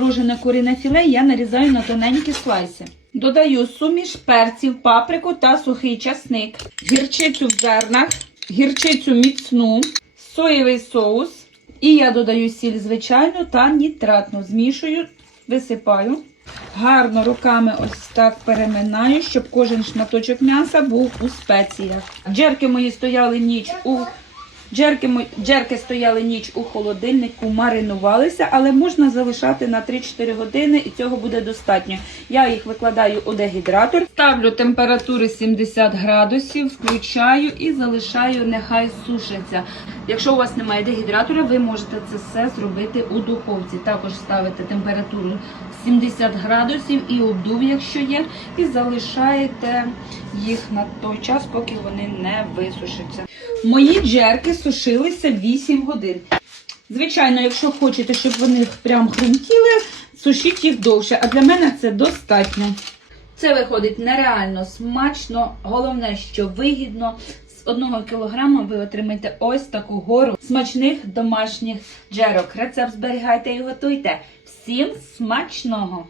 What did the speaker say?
заморожене курине філе я нарізаю на тоненькі слайси. Додаю суміш перців, паприку та сухий часник, гірчицю в зернах, гірчицю міцну, соєвий соус. І я додаю сіль звичайну та нітратну. Змішую, висипаю. Гарно руками ось так переминаю, щоб кожен шматочок м'яса був у спеціях. Джерки мої стояли ніч у Джерки, джерки стояли ніч у холодильнику, маринувалися, але можна залишати на 3-4 години і цього буде достатньо. Я їх викладаю у дегідратор, ставлю температури 70 градусів, включаю і залишаю, нехай сушиться. Якщо у вас немає дегідратора, ви можете це все зробити у духовці. Також ставите температуру 70 градусів і обдув, якщо є, і залишаєте їх на той час, поки вони не висушаться. Мої джерки сушилися 8 годин. Звичайно, якщо хочете, щоб вони прям хрумтіли, сушіть їх довше, а для мене це достатньо. Це виходить нереально смачно. Головне, що вигідно. З одного кілограма ви отримаєте ось таку гору смачних домашніх джерок. Рецепт зберігайте і готуйте. Всім смачного!